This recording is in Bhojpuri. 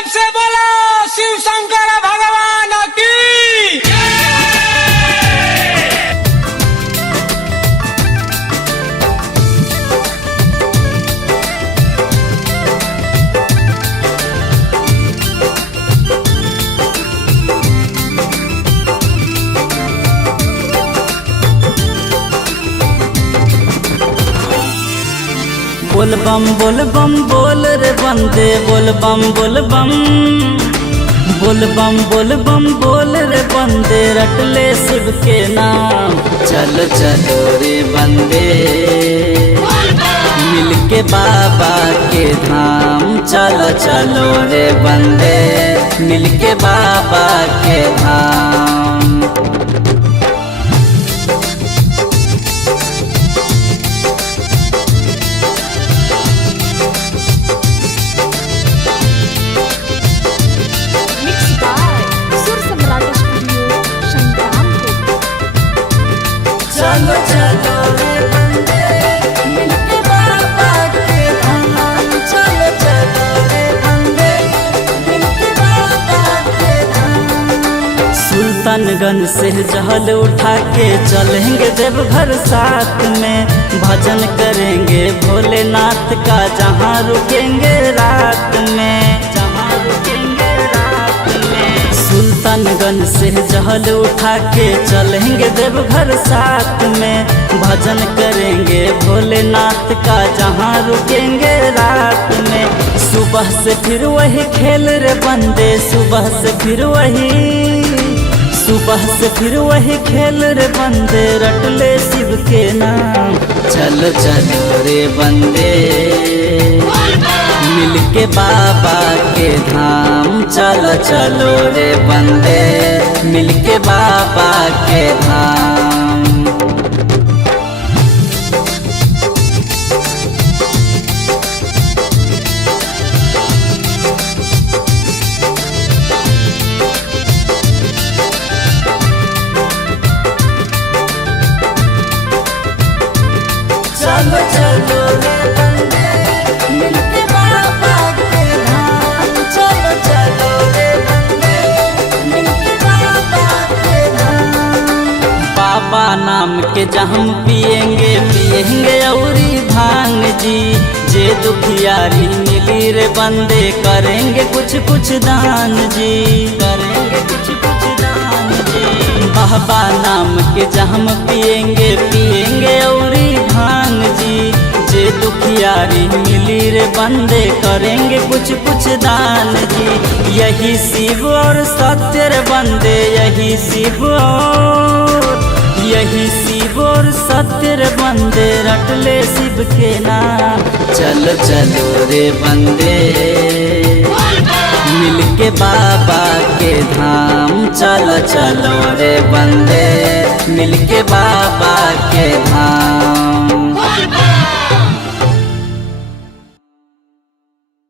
प्रेम से बोलो शिव शंकर भगवान की। बोल बम बोल रे बंदे बोल बम बोल बम बोल रे बंदे रटले शिव के नाम। चलो चलो रे बंदे मिलके बाबा के धाम। चलो चलो रे बंदे मिलके बाबा के धाम। चलो चलो रे बंदे मिलके बाबा के धाम। चलो चलो रे बंदे मिलके बाबा के धाम। सुल्तानगंज से जहल उठा के चलेंगे देवघर साथ में। भजन करेंगे भोलेनाथ का जहाँ रुकेंगे रात में। जहाँ रुकेंगे रात में। सुल्तानगंज से जहल उठा के चलेंगे देवघर साथ में। भजन करेंगे भोलेनाथ का जहाँ रुकेंगे रात में। सुबह से फिर वही खेल रे बंदे सुबह से फिर वही खेल रे बंदे रटले शिव के नाम। चलो चलो रे बंदे मिलके बाबा के धाम। चलो चलो रे बंदे मिलके बाबा के धाम। चलो चलो रे बंदे मिलके बाबा के धाम। चलो चलो रे बंदे मिलके बाबा के धाम। बाबा नाम के जहम पिएंगे औरी भांग जी। जे दुखियारी मिली रे बंदे करेंगे कुछ कुछ दान जी। करेंगे कुछ कुछ दान जी। बाबा नाम के जहम पिएंगे औरी भांग जी। जे दुखियारी मिली रे बंदे करेंगे कुछ कुछ दान जी। यही शिव और सत्य रे बंदे यही शिव और सत्य रे बंदे रटले शिव के नाम। चलो चलो रे बंदे मिलके बाबा के धाम। चलो चलो रे बंदे मिलके बाबा के धाम।